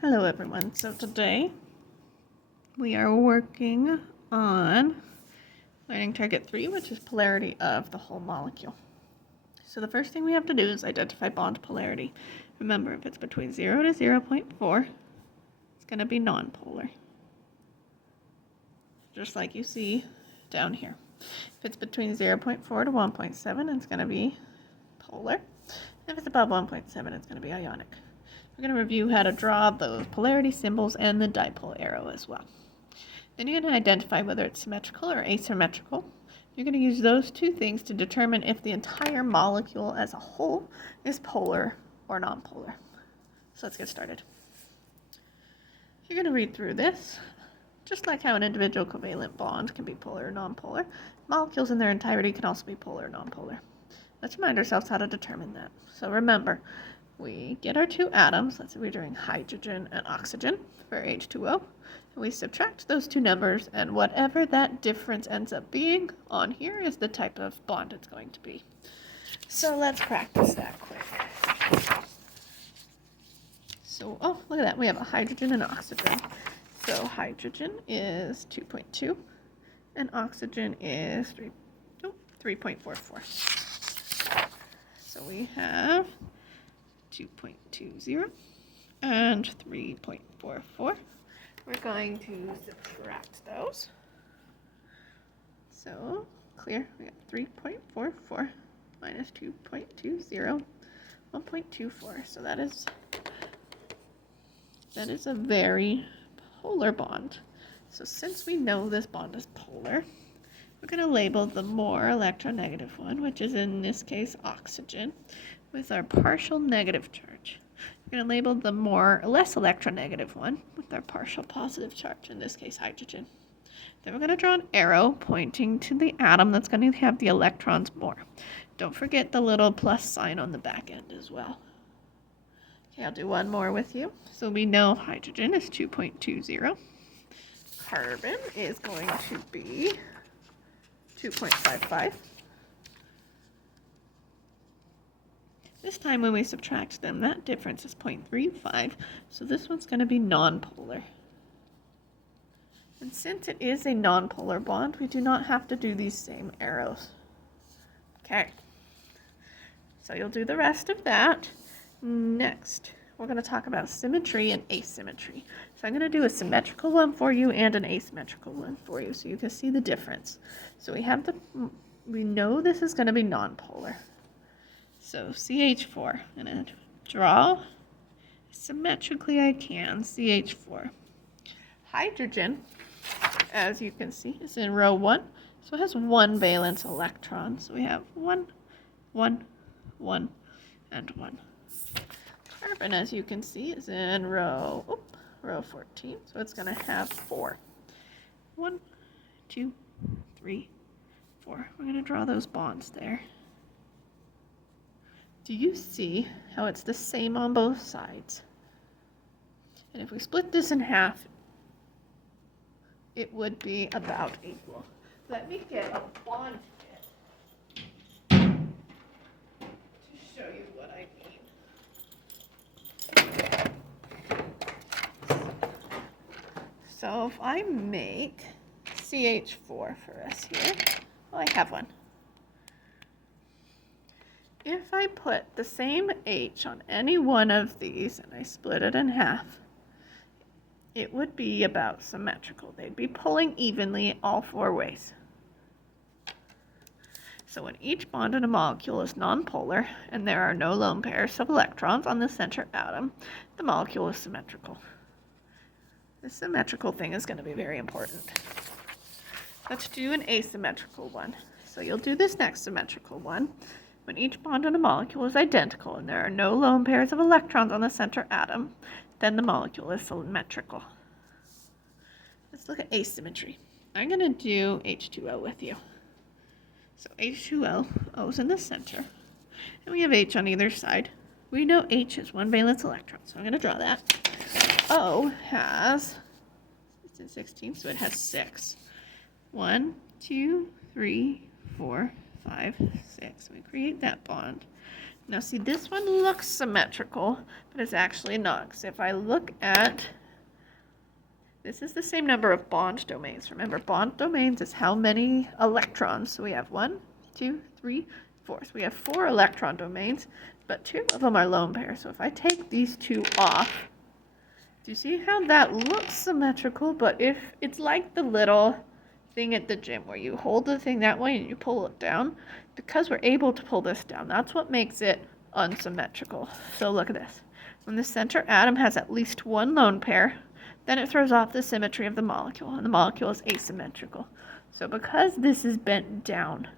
Hello everyone, so today we are working on learning target 3, which is polarity of the whole molecule. So the first thing we have to do is identify bond polarity. Remember, if it's between 0 to 0.4, it's going to be nonpolar, just like you see down here. If it's between 0.4 to 1.7, it's going to be polar. And if it's above 1.7, it's going to be ionic. We're going to review how to draw those polarity symbols and the dipole arrow as well. Then you're going to identify whether it's symmetrical or asymmetrical. You're going to use those two things to determine if the entire molecule as a whole is polar or nonpolar. So let's get started. You're going to read through this. Just like how an individual covalent bond can be polar or nonpolar, molecules in their entirety can also be polar or nonpolar. Let's remind ourselves how to determine that. So remember, we get our two atoms, let's say we're doing hydrogen and oxygen for H2O, and we subtract those two numbers, and whatever that difference ends up being on here is the type of bond it's going to be. So let's practice that quick. So, oh, look at that, we have a hydrogen and oxygen. So hydrogen is 2.2, and oxygen is 3.44. So we have 2.20 and 3.44. We're going to subtract those. So clear, we got 3.44 minus 2.20, 1.24. So that is a very polar bond. So since we know this bond is polar, we're going to label the more electronegative one, which is in this case oxygen, with our partial negative charge. We're going to label the less electronegative one with our partial positive charge, in this case hydrogen. Then we're going to draw an arrow pointing to the atom that's going to have the electrons more. Don't forget the little plus sign on the back end as well. Okay, I'll do one more with you. So we know hydrogen is 2.20. Carbon is going to be 2.55. This time when we subtract them, that difference is 0.35, so this one's going to be nonpolar. And since it is a nonpolar bond, we do not have to do these same arrows. Okay, so you'll do the rest of that. Next, we're going to talk about symmetry and asymmetry. So I'm going to do a symmetrical one for you and an asymmetrical one for you so you can see the difference. So we know this is going to be nonpolar. So CH4, I'm going to draw symmetrically I can, CH4. Hydrogen, as you can see, is in row 1, so it has one valence electron. So we have 1, 1, 1, and 1. Carbon, as you can see, is in row 14, so it's going to have 4. 1, 2, 3, 4. We're going to draw those bonds there. Do you see how it's the same on both sides? And if we split this in half, it would be about equal. Let me get a bond kit to show you what I mean. So if I make CH4 for us here, well, I have one. If I put the same H on any one of these and I split it in half, it would be about symmetrical. They'd be pulling evenly all 4 ways. So when each bond in a molecule is nonpolar and there are no lone pairs of electrons on the center atom, the molecule is symmetrical. This symmetrical thing is going to be very important. Let's do an asymmetrical one. So you'll do this next symmetrical one. When each bond in a molecule is identical and there are no lone pairs of electrons on the center atom, then the molecule is symmetrical. Let's look at asymmetry. I'm going to do H2O with you. So H2O, O is in the center, and we have H on either side. We know H is one valence electron, so I'm going to draw that. O has, it's in 16, so it has 6. 1, 2, 3, 4, 5, 6. We create that bond. Now see, this one looks symmetrical, but it's actually not. So if I look at, this is the same number of bond domains. Remember, bond domains is how many electrons. So we have 1, 2, 3, 4. So we have 4 electron domains, but 2 of them are lone pairs. So if I take these 2 off, do you see how that looks symmetrical? But if it's like the little thing at the gym where you hold the thing that way and you pull it down, because we're able to pull this down, that's what makes it unsymmetrical. So look at this. When the center atom has at least 1 lone pair, then it throws off the symmetry of the molecule, and the molecule is asymmetrical. So because this is bent down,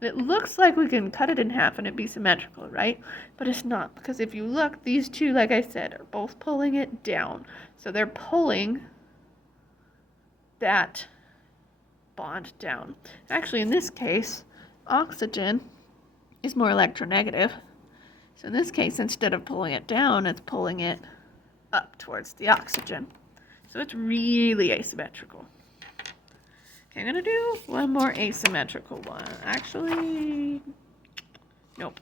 it looks like we can cut it in half and it'd be symmetrical, right? But it's not, because if you look, these two, like I said, are both pulling it down. So they're pulling that bond down. Actually, in this case, oxygen is more electronegative. So in this case, instead of pulling it down, it's pulling it up towards the oxygen. So it's really asymmetrical. Okay, I'm going to do one more asymmetrical one. Actually, nope.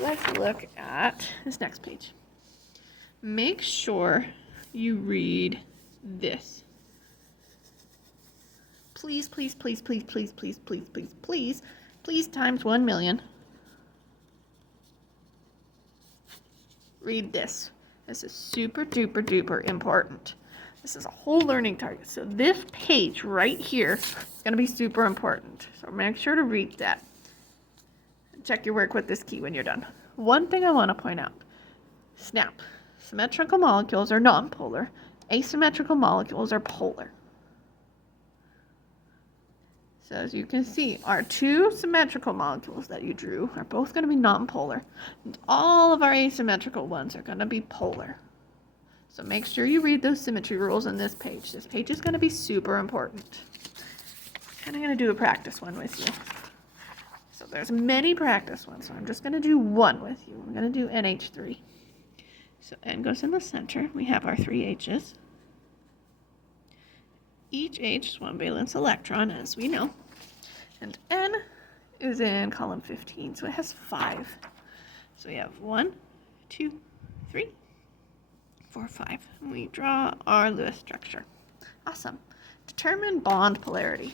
Let's look at this next page. Make sure you read this. Please, please, please, please, please, please, please, please, please, please times 1,000,000. Read this. This is super duper duper important. This is a whole learning target. So this page right here is going to be super important. So make sure to read that. Check your work with this key when you're done. One thing I want to point out. Snap. Symmetrical molecules are nonpolar. Asymmetrical molecules are polar. So as you can see, our 2 symmetrical molecules that you drew are both going to be nonpolar. And all of our asymmetrical ones are going to be polar. So make sure you read those symmetry rules in this page. This page is going to be super important. And I'm going to do a practice one with you. So there's many practice ones, so I'm just going to do one with you. I'm going to do NH3. So N goes in the center. We have our 3 H's. Each H is 1 valence electron, as we know. And N is in column 15, so it has 5. So we have 1, 2, 3, 4, 5. And we draw our Lewis structure. Awesome. Determine bond polarity.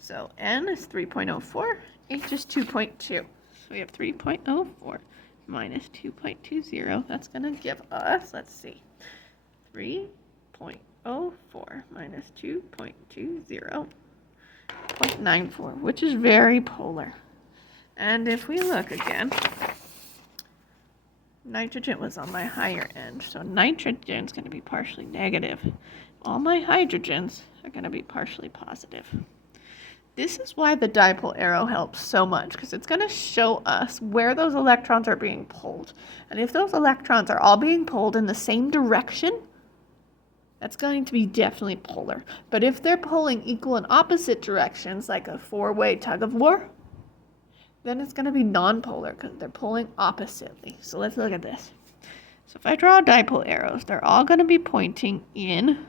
So N is 3.04, H is 2.2. So we have 3.04 minus 2.20. That's going to give us, let's see, 3.04 minus 2.20, 0.94, which is very polar. And if we look again, nitrogen was on my higher end, so nitrogen is going to be partially negative. All my hydrogens are going to be partially positive. This is why the dipole arrow helps so much, because it's going to show us where those electrons are being pulled. And if those electrons are all being pulled in the same direction, that's going to be definitely polar. But if they're pulling equal and opposite directions, like a 4-way tug of war, then it's going to be nonpolar because they're pulling oppositely. So let's look at this. So if I draw dipole arrows, they're all going to be pointing in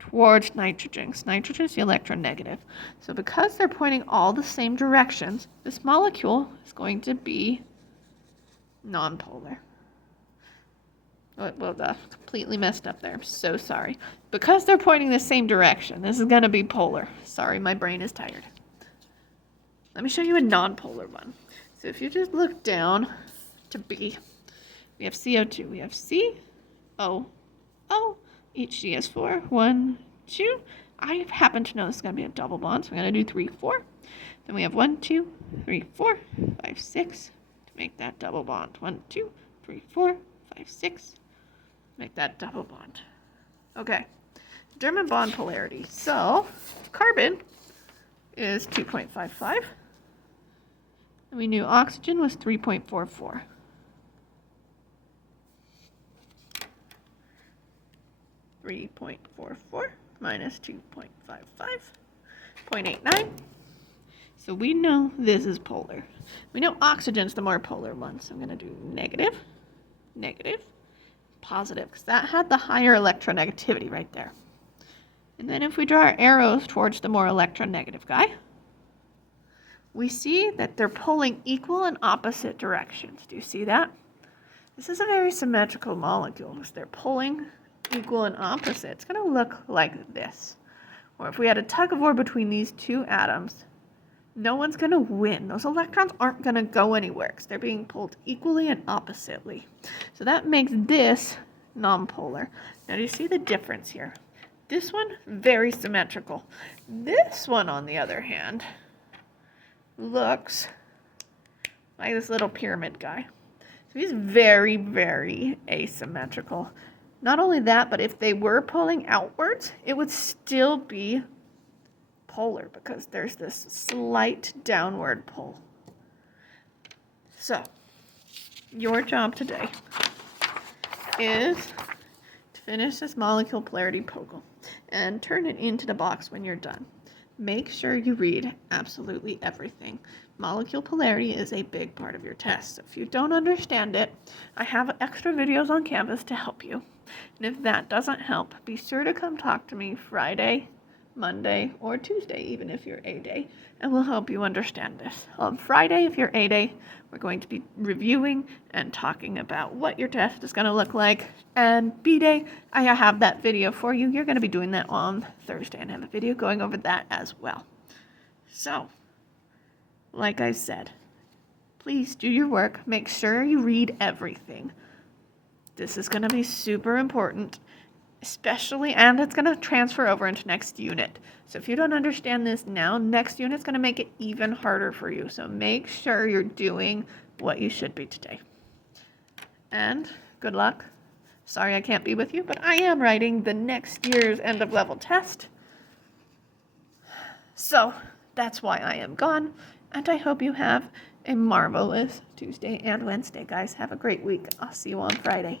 towards nitrogen. Nitrogen is the electronegative. So because they're pointing all the same directions, this molecule is going to be nonpolar. Well, that's completely messed up there. I'm so sorry. Because they're pointing the same direction, this is going to be polar. Sorry, my brain is tired. Let me show you a nonpolar one. So if you just look down to B, we have CO2. We have C, O, O, HCS4, 1, 2. I happen to know this is going to be a double bond, so I'm going to do 3, 4. Then we have 1, 2, 3, 4, 5, 6 to make that double bond. 1, 2, 3, 4, 5, 6. Make that double bond. Okay, German bond polarity. So carbon is 2.55. And we knew oxygen was 3.44. Minus 2.55, 0.89. So we know this is polar. We know oxygen's the more polar one, so I'm going to do negative, negative, positive, because that had the higher electronegativity right there. And then if we draw our arrows towards the more electronegative guy, we see that they're pulling equal and opposite directions. Do you see that? This is a very symmetrical molecule because they're pulling equal and opposite. It's going to look like this. Or if we had a tug of war between these two atoms, no one's going to win. Those electrons aren't going to go anywhere because they're being pulled equally and oppositely. So that makes this nonpolar. Now do you see the difference here? This one, very symmetrical. This one, on the other hand, looks like this little pyramid guy. So he's very, very asymmetrical. Not only that, but if they were pulling outwards, it would still be polar because there's this slight downward pull. So, your job today is to finish this molecule polarity puzzle and turn it into the box when you're done. Make sure you read absolutely everything. Molecule polarity is a big part of your test. If you don't understand it, I have extra videos on Canvas to help you. And if that doesn't help, be sure to come talk to me Friday, Monday, or Tuesday, even if you're A day, and we'll help you understand this. On Friday, if you're A day, we're going to be reviewing and talking about what your test is going to look like. And B day, I have that video for you. You're going to be doing that on Thursday and have a video going over that as well. So, like I said, please do your work. Make sure you read everything. This is going to be super important, especially, and it's going to transfer over into next unit. So if you don't understand this now, next unit's going to make it even harder for you. So make sure you're doing what you should be today. And good luck. Sorry I can't be with you, but I am writing the next year's end of level test. So that's why I am gone. And I hope you have a marvelous Tuesday and Wednesday, guys. Have a great week. I'll see you on Friday.